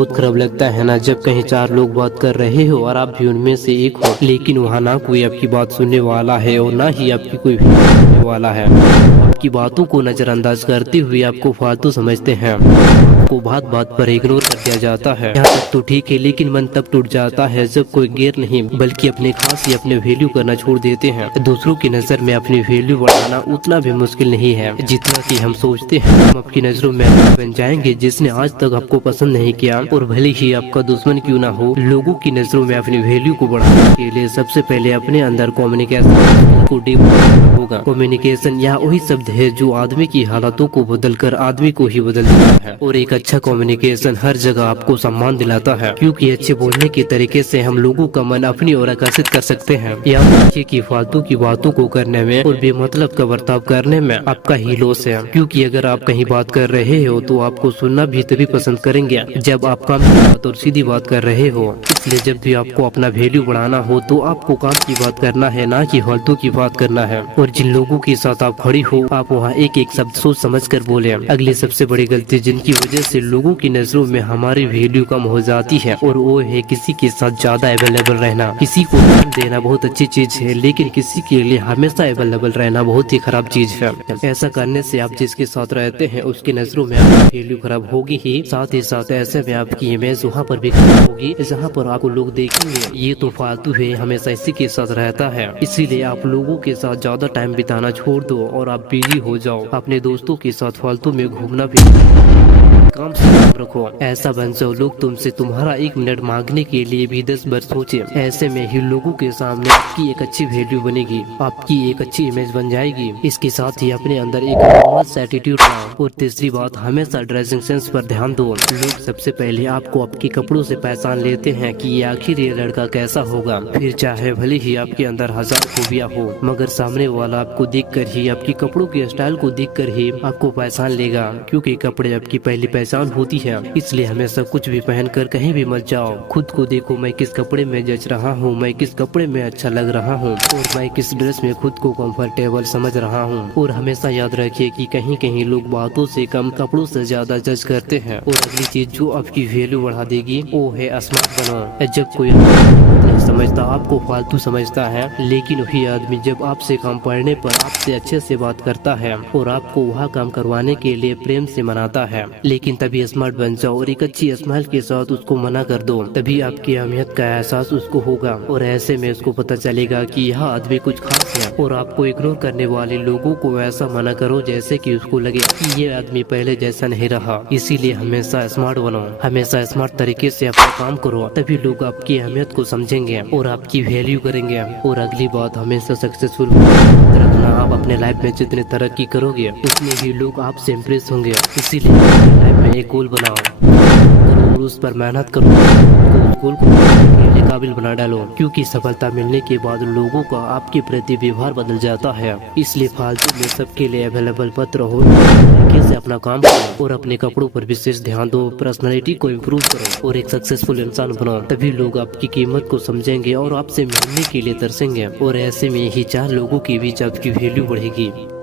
बहुत खराब लगता है ना जब कहीं चार लोग बात कर रहे हो और आप भी उनमें से एक हो, लेकिन वहाँ ना कोई आपकी बात सुनने वाला है और ना ही आपकी कोई सुनने वाला है। आपकी बातों को नजरअंदाज करते हुए आपको फालतू समझते हैं, को बात बात पर इग्नोर कर दिया जाता है। यहाँ तक तो ठीक है, लेकिन मन तब टूट जाता है जब कोई गैर नहीं बल्कि अपने खास ही अपने वैल्यू करना छोड़ देते हैं। दूसरों की नजर में अपनी वैल्यू बढ़ाना उतना भी मुश्किल नहीं है जितना कि हम सोचते हैं। हम आपकी नजरों में बन जाएंगे जिसने आज तक आपको पसंद नहीं किया, और भले ही आपका दुश्मन क्यों ना हो। लोगों की नजरों में अपनी वैल्यू को बढ़ाने के लिए सबसे पहले अपने अंदर कम्युनिकेशन को डीप होगा। कम्युनिकेशन यह वही शब्द है जो आदमी की हालातों को बदलकर आदमी को ही बदल देता है, और एक अच्छा कम्युनिकेशन हर जगह आपको सम्मान दिलाता है, क्योंकि अच्छे बोलने के तरीके से हम लोगों का मन अपनी ओर आकर्षित कर सकते हैं। या बच्चे की फालतू की बातों को करने में और बेमतलब का बर्ताव करने में आपका ही लॉस है, क्योंकि अगर आप कहीं बात कर रहे हो तो आपको सुनना भी तभी पसंद करेंगे जब आप काम की बात और सीधी बात कर रहे हो। इसलिए जब भी आपको अपना वैल्यू बढ़ाना हो तो आपको काम की बात करना है, ना कि फालतू की बात करना है। और जिन लोगों के साथ आप खड़ी हो आप वहाँ एक एक शब्द सोच समझ कर बोले। अगली सबसे बड़ी गलती जिनकी वजह से लोगों की नजरों में हमारी वैल्यू कम हो जाती है, और वो है किसी के साथ ज्यादा अवेलेबल रहना। किसी को टाइम देना बहुत अच्छी चीज है, लेकिन किसी के लिए हमेशा अवेलेबल रहना बहुत ही खराब चीज है। ऐसा करने से आप जिसके साथ रहते हैं उसकी नजरों में आपकी वैल्यू खराब होगी ही, साथ ही साथ ऐसे में आपकी इमेज वहाँ पर भी खराब होगी जहाँ पर आपको लोग देखेंगे ये तो फालतू है, हमेशा इसी के साथ रहता है। इसीलिए आप लोगों के साथ ज्यादा टाइम बिताना छोड़ दो और आप बिजी हो जाओ। अपने दोस्तों के साथ फालतू में घूमना भी काम से काम रखो। ऐसा बन जाओ लोग तुमसे तुम्हारा 1 मिनट मांगने के लिए भी 10 बार सोचे। ऐसे में ही लोगों के सामने आपकी एक अच्छी वैल्यू बनेगी, आपकी एक अच्छी इमेज बन जाएगी। इसके साथ ही अपने अंदर एक नॉर्मल एटीट्यूड लाओ। और तीसरी बात, हमेशा ड्रेसिंग सेंस पर ध्यान दो। लोग सबसे पहले आपको आपके कपड़ों से पहचान लेते हैं कि आखिर ये लड़का कैसा होगा। फिर चाहे भले ही आपके अंदर 1000 खूबियाँ हो, मगर सामने वाला आपको देखकर ही, आपकी कपड़ों के स्टाइल को देखकर ही आपको पहचान लेगा, क्योंकि कपड़े आपकी पहली पहचान होती है। इसलिए हमेशा कुछ भी पहनकर कहीं भी मत जाओ। खुद को देखो, मैं किस कपड़े में जच रहा हूँ, मैं किस कपड़े में अच्छा लग रहा हूँ, और मैं किस ड्रेस में खुद को कंफर्टेबल समझ रहा हूँ। और हमेशा याद रखिए कि कहीं कहीं लोग बातों से कम कपड़ों से ज्यादा जज करते हैं। और अगली चीज जो आपकी वैल्यू बढ़ा देगी वो है स्मार्ट बनो। जब कोई नहीं समझता आपको फालतू समझता है, लेकिन वही आदमी जब आपसे काम पड़ने पर आपसे अच्छे से बात करता है और आपको वह काम करवाने के लिए प्रेम से मनाता है। लेकिन तभी स्मार्ट बन जाओ और एक अच्छी स्माइल के साथ उसको मना कर दो, तभी आपकी अहमियत का एहसास उसको होगा। और ऐसे में उसको पता चलेगा कि यह आदमी कुछ खास है। और आपको इग्नोर करने वाले लोगों को ऐसा मना करो जैसे कि उसको लगे कि ये आदमी पहले जैसा नहीं रहा। इसीलिए हमेशा स्मार्ट बनो, हमेशा स्मार्ट तरीके से अपना काम करो, तभी लोग आपकी अहमियत को समझेंगे और आपकी वैल्यू करेंगे। और अगली बात, हमेशा सक्सेसफुल रखना। आप अपने लाइफ में जितने तरक्की करोगे उतने ही लोग आपसे इम्प्रेस होंगे। इसीलिए लाइफ में एक गोल बनाओ और उस पर मेहनत करो, उस गोल को के लिए काबिल बना डालो, क्योंकि सफलता मिलने के बाद लोगों का आपके प्रति व्यवहार बदल जाता है। इसलिए फालतू में सबके लिए अवेलेबल मत रहो, तरीके से अपना काम करो और अपने कपड़ों पर विशेष ध्यान दो। पर्सनालिटी को इम्प्रूव करो और एक सक्सेसफुल इंसान बनो, तभी लोग आपकी कीमत को समझेंगे और आपसे मिलने के लिए तरसेंगे। और ऐसे में ही 4 लोगों के बीच आपकी वैल्यू बढ़ेगी।